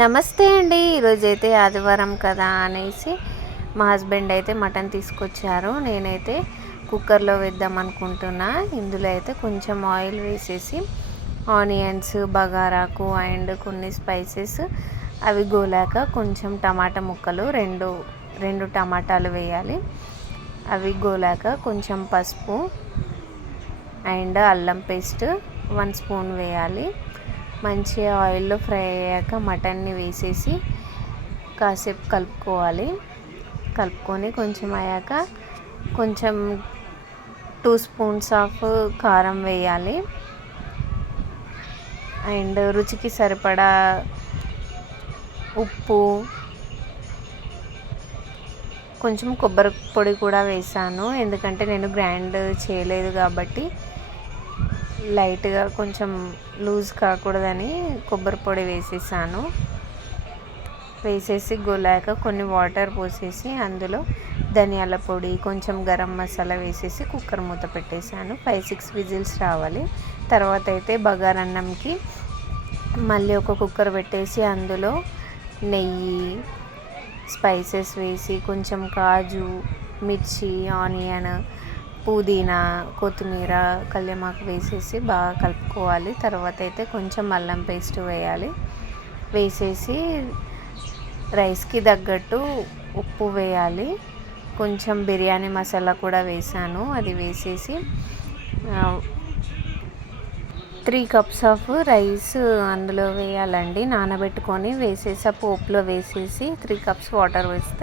నమస్తే అండి. ఈరోజైతే ఆదివారం కదా అనేసి మా హస్బెండ్ అయితే మటన్ తీసుకొచ్చారు. నేనైతే కుక్కర్లో వేద్దాం అనుకుంటున్నా. ఇందులో అయితే కొంచెం ఆయిల్ వేసేసి ఆనియన్స్, బగారాకు అండ్ కొన్ని స్పైసెస్ అవి గోలాక కొంచెం టమాటా ముక్కలు రెండు టమాటాలు వేయాలి. అవి గోలాక కొంచెం పసుపు అండ్ అల్లం పేస్ట్ 1 స్పూన్ వేయాలి. మంచిగా ఆయిల్లో ఫ్రై అయ్యాక మటన్ని వేసేసి కాసేపు కలుపుకొని కొంచెం అయ్యాక కొంచెం 2 స్పూన్స్ ఆఫ్ కారం వేయాలి అండ్ రుచికి సరిపడా ఉప్పు, కొంచెం కొబ్బరి పొడి కూడా వేసాను. ఎందుకంటే నేను గ్రైండ్ చేయలేదు కాబట్టి లైట్గా కొంచెం లూజ్ కాకూడదని కొబ్బరి పొడి వేసేసి గోలాక కొన్ని వాటర్ పోసేసి అందులో ధనియాల పొడి, కొంచెం గరం మసాలా వేసేసి కుక్కర్ మూత పెట్టేశాను. 5-6 విజిల్స్ రావాలి. తర్వాత అయితే బగారన్నంకి మళ్ళీ ఒక కుక్కర్ పెట్టేసి అందులో నెయ్యి, స్పైసెస్ వేసి కొంచెం కాజు, మిర్చి, ఆనియన్, పుదీనా, కొత్తిమీర, కల్యమాకు వేసేసి బాగా కలుపుకోవాలి. తర్వాత అయితే కొంచెం అల్లం పేస్ట్ వేసేసి రైస్కి తగ్గట్టు ఉప్పు వేయాలి. కొంచెం బిర్యానీ మసాలా కూడా వేసాను. అది వేసేసి 3 కప్స్ ఆఫ్ రైస్ అందులో వేయాలండి. నానబెట్టుకొని వేసేసి ఆ పోపులో వేసేసి 3 కప్స్ వాటర్ వేస్తే